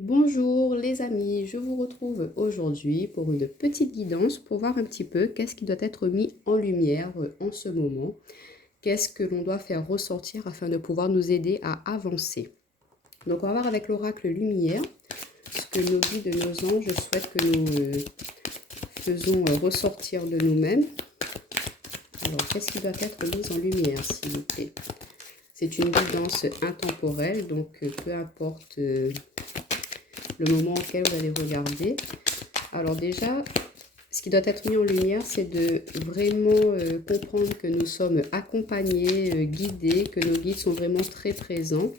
Bonjour les amis, je vous retrouve aujourd'hui pour une petite guidance pour voir un petit peu qu'est-ce qui doit être mis en lumière en ce moment, qu'est-ce que l'on doit faire ressortir afin de pouvoir nous aider à avancer. Donc on va voir avec l'oracle lumière ce que nos guides, nos anges souhaitent que nous faisons ressortir de nous-mêmes. Alors qu'est-ce qui doit être mis en lumière s'il vous plaît? C'est une guidance intemporelle, donc peu importe le moment auquel vous allez regarder. Alors déjà, ce qui doit être mis en lumière, c'est de vraiment comprendre que nous sommes accompagnés, guidés, que nos guides sont vraiment très présents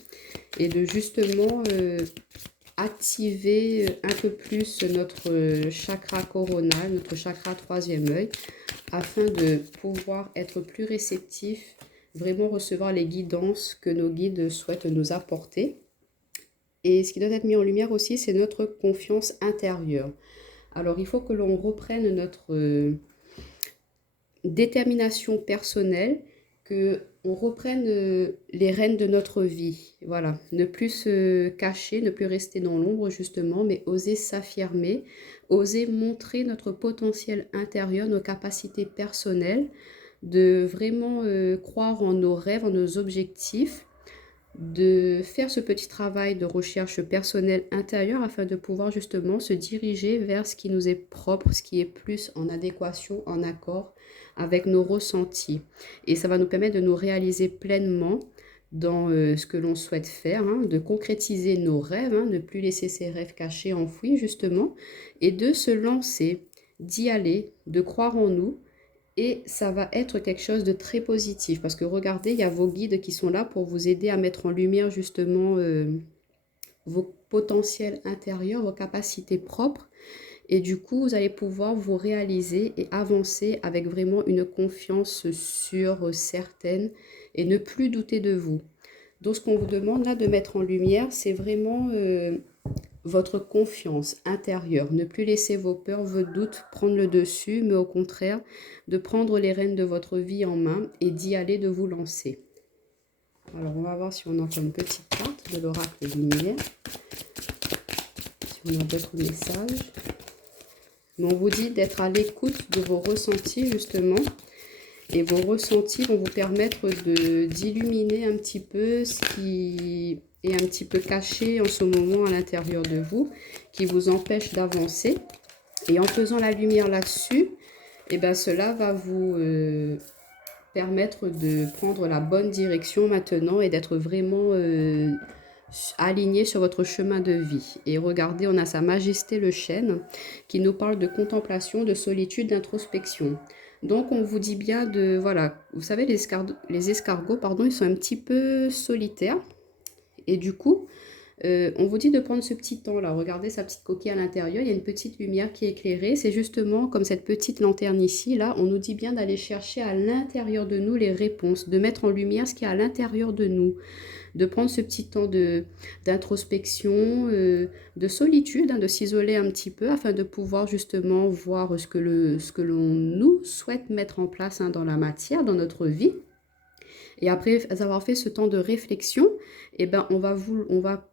et de justement activer un peu plus notre chakra coronal, notre chakra troisième œil, afin de pouvoir être plus réceptif, vraiment recevoir les guidances que nos guides souhaitent nous apporter. Et ce qui doit être mis en lumière aussi, c'est notre confiance intérieure. Alors, il faut que l'on reprenne notre détermination personnelle, que on reprenne les rênes de notre vie. Voilà, ne plus se cacher, ne plus rester dans l'ombre justement, mais oser s'affirmer, oser montrer notre potentiel intérieur, nos capacités personnelles, de vraiment croire en nos rêves, en nos objectifs, de faire ce petit travail de recherche personnelle intérieure afin de pouvoir justement se diriger vers ce qui nous est propre, ce qui est plus en adéquation, en accord avec nos ressentis. Et ça va nous permettre de nous réaliser pleinement dans ce que l'on souhaite faire, hein, de concrétiser nos rêves, hein, ne plus laisser ces rêves cachés, enfouis justement, et de se lancer, d'y aller, de croire en nous, et ça va être quelque chose de très positif parce que regardez, il y a vos guides qui sont là pour vous aider à mettre en lumière justement vos potentiels intérieurs, vos capacités propres. Et du coup, vous allez pouvoir vous réaliser et avancer avec vraiment une confiance sûre, certaine et ne plus douter de vous. Donc, ce qu'on vous demande là de mettre en lumière, c'est vraiment votre confiance intérieure. Ne plus laisser vos peurs, vos doutes prendre le dessus, mais au contraire, de prendre les rênes de votre vie en main et d'y aller, de vous lancer. Alors, on va voir si on entend une petite carte de l'oracle lumière, si on a d'autres messages. Mais on vous dit d'être à l'écoute de vos ressentis, justement. Et vos ressentis vont vous permettre d'illuminer un petit peu ce qui est un petit peu caché en ce moment à l'intérieur de vous, qui vous empêche d'avancer. Et en faisant la lumière là-dessus, et ben cela va vous permettre de prendre la bonne direction maintenant et d'être vraiment aligné sur votre chemin de vie. Et regardez, on a Sa Majesté le chêne qui nous parle de contemplation, de solitude, d'introspection. Donc on vous dit bien de, voilà, vous savez, les escargots, pardon, ils sont un petit peu solitaires. Et du coup, on vous dit de prendre ce petit temps-là. Regardez sa petite coquille à l'intérieur. Il y a une petite lumière qui est éclairée. C'est justement comme cette petite lanterne ici. Là, on nous dit bien d'aller chercher à l'intérieur de nous les réponses, de mettre en lumière ce qu'il y a à l'intérieur de nous, de prendre ce petit temps d'introspection, de solitude, hein, de s'isoler un petit peu afin de pouvoir justement voir ce que l'on nous souhaite mettre en place, hein, dans la matière, dans notre vie. Et après avoir fait ce temps de réflexion, eh ben, on va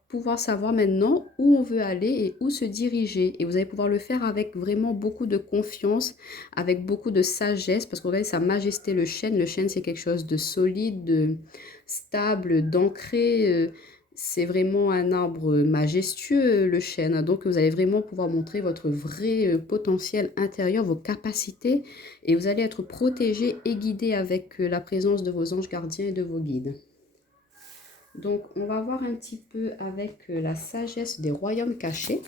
pouvoir savoir maintenant où on veut aller et où se diriger. Et vous allez pouvoir le faire avec vraiment beaucoup de confiance, avec beaucoup de sagesse, parce que regardez Sa Majesté le chêne. Le chêne, c'est quelque chose de solide, de stable, d'ancré. C'est vraiment un arbre majestueux, le chêne. Donc, vous allez vraiment pouvoir montrer votre vrai potentiel intérieur, vos capacités, et vous allez être protégé et guidé avec la présence de vos anges gardiens et de vos guides. Donc, on va voir un petit peu avec la sagesse des royaumes cachés.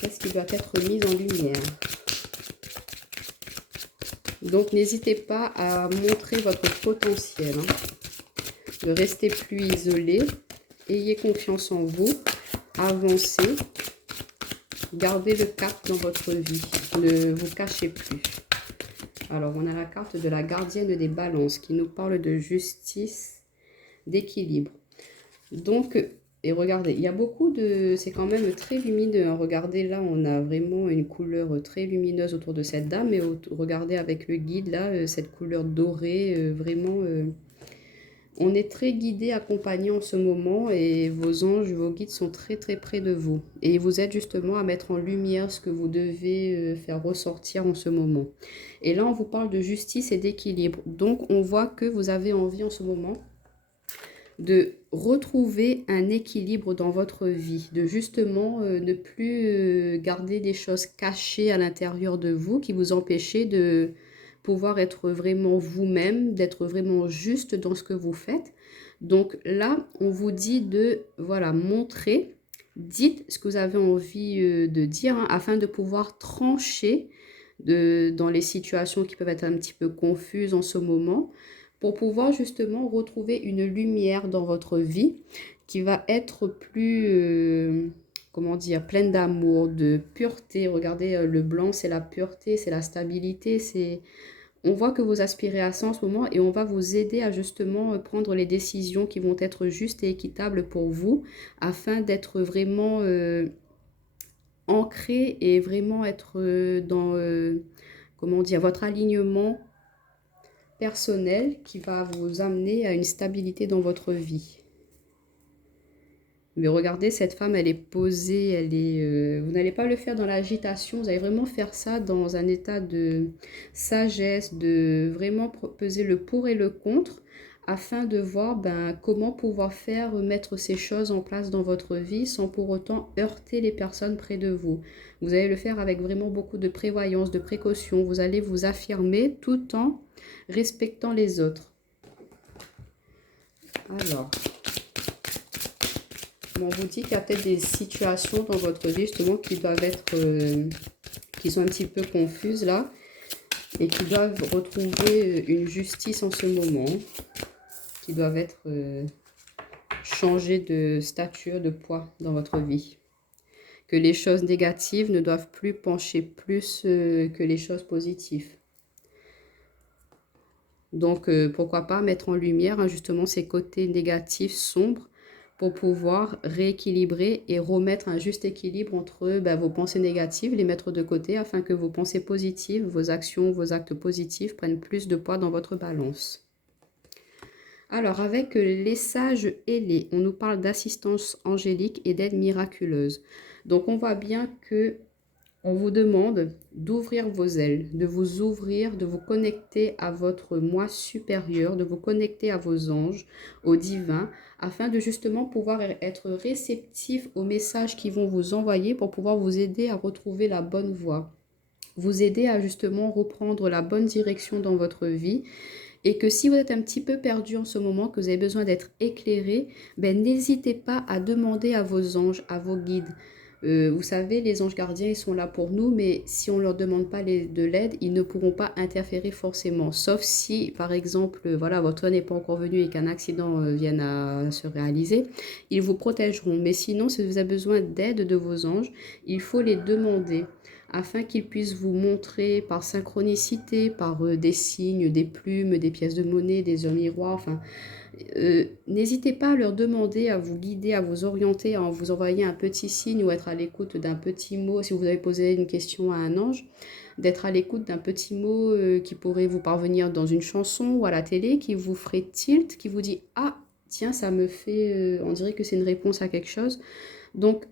Qu'est-ce qui doit être mis en lumière? Donc, n'hésitez pas à montrer votre potentiel, hein, de rester plus isolé. Ayez confiance en vous, avancez, gardez le cap dans votre vie, ne vous cachez plus. Alors, on a la carte de la gardienne des balances qui nous parle de justice, d'équilibre. Donc, et regardez, il y a beaucoup de... C'est quand même très lumineux, hein. Regardez, là, on a vraiment une couleur très lumineuse autour de cette dame. Et regardez avec le guide, là, cette couleur dorée, vraiment On est très guidé, accompagné en ce moment et vos anges, vos guides sont très très près de vous. Et ils vous aident justement à mettre en lumière ce que vous devez faire ressortir en ce moment. Et là, on vous parle de justice et d'équilibre. Donc, on voit que vous avez envie en ce moment de retrouver un équilibre dans votre vie, de justement ne plus garder des choses cachées à l'intérieur de vous qui vous empêchaient de pouvoir être vraiment vous-même, d'être vraiment juste dans ce que vous faites. Donc là, on vous dit de, voilà, montrer, dites ce que vous avez envie de dire hein, afin de pouvoir trancher dans les situations qui peuvent être un petit peu confuses en ce moment pour pouvoir justement retrouver une lumière dans votre vie qui va être plus, comment dire, pleine d'amour, de pureté. Regardez, le blanc, c'est la pureté, c'est la stabilité, c'est... On voit que vous aspirez à ça en ce moment et on va vous aider à justement prendre les décisions qui vont être justes et équitables pour vous afin d'être vraiment ancré et vraiment être dans, comment dire, votre alignement personnel qui va vous amener à une stabilité dans votre vie. Mais regardez, cette femme, elle est posée, elle est, vous n'allez pas le faire dans l'agitation, vous allez vraiment faire ça dans un état de sagesse, de vraiment peser le pour et le contre, afin de voir ben, comment pouvoir faire mettre ces choses en place dans votre vie sans pour autant heurter les personnes près de vous. Vous allez le faire avec vraiment beaucoup de prévoyance, de précaution, vous allez vous affirmer tout en respectant les autres. Alors... on vous dit qu'il y a peut-être des situations dans votre vie justement qui doivent être, qui sont un petit peu confuses là et qui doivent retrouver une justice en ce moment, qui doivent être changées de stature, de poids dans votre vie. Que les choses négatives ne doivent plus pencher plus que les choses positives. Donc pourquoi pas mettre en lumière hein, justement ces côtés négatifs, sombres, pour pouvoir rééquilibrer et remettre un juste équilibre entre vos pensées négatives, les mettre de côté afin que vos pensées positives, vos actions, vos actes positifs prennent plus de poids dans votre balance. Alors avec les sages ailés, on nous parle d'assistance angélique et d'aide miraculeuse. Donc on voit bien que on vous demande d'ouvrir vos ailes, de vous ouvrir, de vous connecter à votre moi supérieur, de vous connecter à vos anges, au divin, afin de justement pouvoir être réceptif aux messages qu'ils vont vous envoyer pour pouvoir vous aider à retrouver la bonne voie, vous aider à justement reprendre la bonne direction dans votre vie. Et que si vous êtes un petit peu perdu en ce moment, que vous avez besoin d'être éclairé, n'hésitez pas à demander à vos anges, à vos guides. Vous savez, les anges gardiens, ils sont là pour nous, mais si on ne leur demande pas de l'aide, ils ne pourront pas interférer forcément. Sauf si, par exemple, voilà, votre n'est pas encore venu et qu'un accident vienne à se réaliser, ils vous protégeront. Mais sinon, si vous avez besoin d'aide de vos anges, il faut les demander afin qu'ils puissent vous montrer par synchronicité, par des signes, des plumes, des pièces de monnaie, des œufs miroirs, enfin, n'hésitez pas à leur demander, à vous guider, à vous orienter, à vous envoyer un petit signe ou être à l'écoute d'un petit mot. Si vous avez posé une question à un ange, d'être à l'écoute d'un petit mot qui pourrait vous parvenir dans une chanson ou à la télé, qui vous ferait tilt, qui vous dit « Ah, tiens, ça me fait... on dirait que c'est une réponse à quelque chose. » Donc,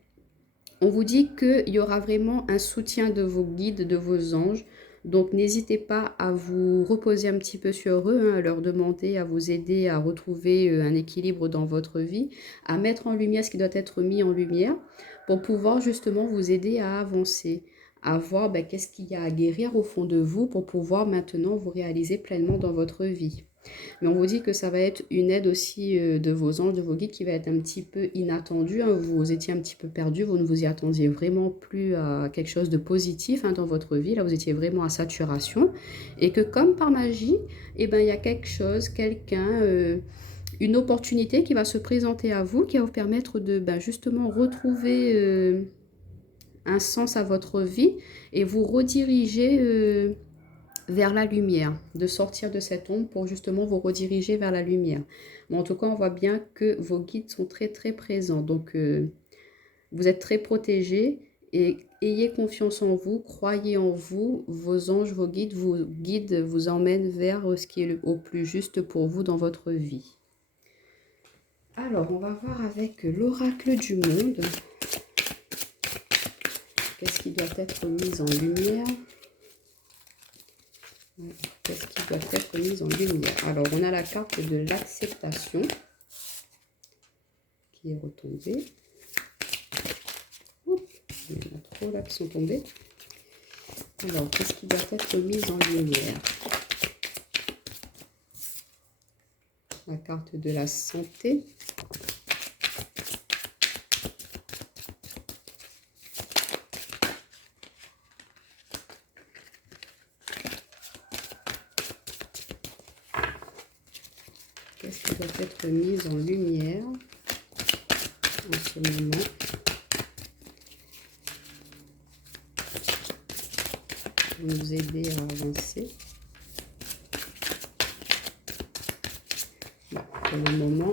on vous dit qu'il y aura vraiment un soutien de vos guides, de vos anges. Donc n'hésitez pas à vous reposer un petit peu sur eux, hein, à leur demander, à vous aider à retrouver un équilibre dans votre vie, à mettre en lumière ce qui doit être mis en lumière pour pouvoir justement vous aider à avancer, à voir qu'est-ce qu'il y a à guérir au fond de vous pour pouvoir maintenant vous réaliser pleinement dans votre vie. Mais on vous dit que ça va être une aide aussi de vos anges, de vos guides qui va être un petit peu inattendue. Hein. Vous étiez un petit peu perdu, vous ne vous y attendiez vraiment plus à quelque chose de positif hein, dans votre vie. Là, vous étiez vraiment à saturation. Et que comme par magie, il y a quelque chose, quelqu'un, une opportunité qui va se présenter à vous, qui va vous permettre de justement retrouver un sens à votre vie et vous rediriger vers la lumière, de sortir de cette ombre pour justement vous rediriger vers la lumière. Mais en tout cas, on voit bien que vos guides sont très très présents. Donc, vous êtes très protégés et ayez confiance en vous, croyez en vous. Vos anges, vos guides vous emmènent vers ce qui est au plus juste pour vous dans votre vie. Alors, on va voir avec l'oracle du monde. Qu'est-ce qui doit être mis en lumière? Qu'est-ce qui doit être mis en lumière? Alors, on a la carte de l'acceptation qui est retombée. Oups, il y en a trop là qui sont tombés. Alors, qu'est-ce qui doit être mis en lumière? La carte de la santé. Qu'est-ce qui doit être mis en lumière en ce moment? Pour nous aider à avancer. Bon, pour le moment,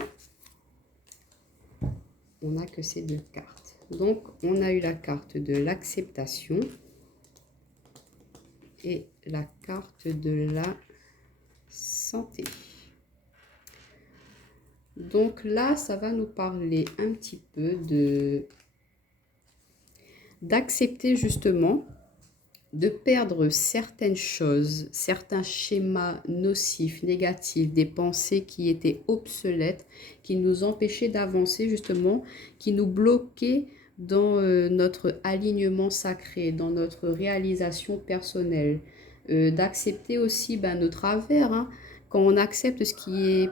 on n'a que ces deux cartes. Donc, on a eu la carte de l'acceptation et la carte de la santé. Donc là, ça va nous parler un petit peu d'accepter justement de perdre certaines choses, certains schémas nocifs, négatifs, des pensées qui étaient obsolètes, qui nous empêchaient d'avancer justement, qui nous bloquaient dans notre alignement sacré, dans notre réalisation personnelle. D'accepter aussi nos travers, hein. Quand on accepte ce qui est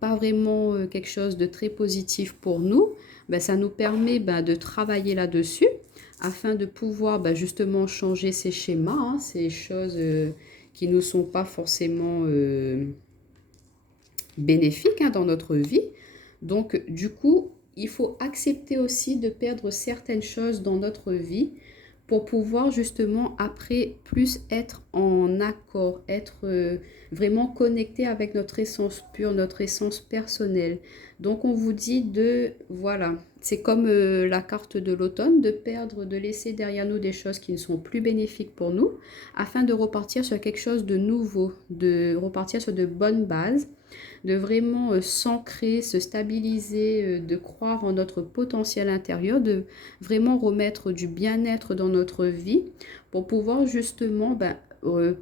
pas vraiment quelque chose de très positif pour nous, ça nous permet de travailler là-dessus afin de pouvoir justement changer ces schémas, hein, ces choses qui ne sont pas forcément bénéfiques, hein, dans notre vie. Donc du coup, il faut accepter aussi de perdre certaines choses dans notre vie pour pouvoir justement après plus être en accord, être vraiment connecté avec notre essence pure, notre essence personnelle. Donc on vous dit voilà, c'est comme la carte de l'automne, de perdre, de laisser derrière nous des choses qui ne sont plus bénéfiques pour nous, afin de repartir sur quelque chose de nouveau, de repartir sur de bonnes bases, de vraiment s'ancrer, se stabiliser, de croire en notre potentiel intérieur, de vraiment remettre du bien-être dans notre vie pour pouvoir justement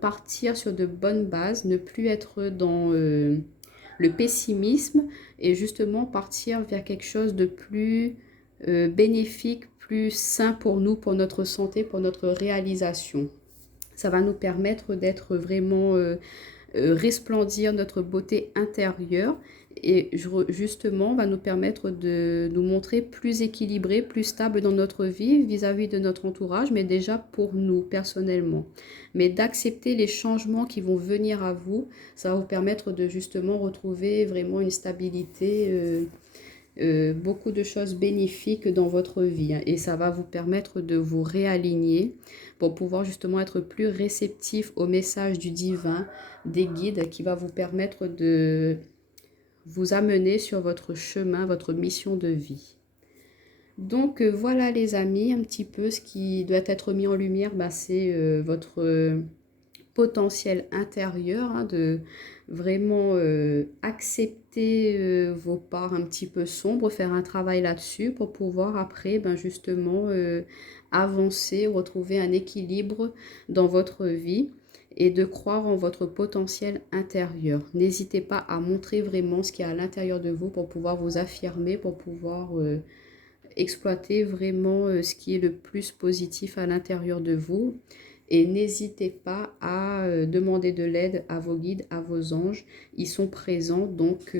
partir sur de bonnes bases, ne plus être dans le pessimisme et justement partir vers quelque chose de plus bénéfique, plus sain pour nous, pour notre santé, pour notre réalisation. Ça va nous permettre d'être vraiment resplendir notre beauté intérieure et justement va nous permettre de nous montrer plus équilibrés, plus stables dans notre vie vis-à-vis de notre entourage, mais déjà pour nous personnellement. Mais d'accepter les changements qui vont venir à vous, ça va vous permettre de justement retrouver vraiment une stabilité, beaucoup de choses bénéfiques dans votre vie, hein, et ça va vous permettre de vous réaligner pour pouvoir justement être plus réceptif au message du divin, des guides qui va vous permettre de vous amener sur votre chemin, votre mission de vie. Donc voilà les amis, un petit peu ce qui doit être mis en lumière, c'est votre potentiel intérieur, hein, de vraiment accepter vos parts un petit peu sombres, faire un travail là-dessus pour pouvoir après justement avancer, retrouver un équilibre dans votre vie et de croire en votre potentiel intérieur. N'hésitez pas à montrer vraiment ce qu'il y a à l'intérieur de vous pour pouvoir vous affirmer, pour pouvoir exploiter vraiment ce qui est le plus positif à l'intérieur de vous. Et n'hésitez pas à demander de l'aide à vos guides, à vos anges. Ils sont présents, donc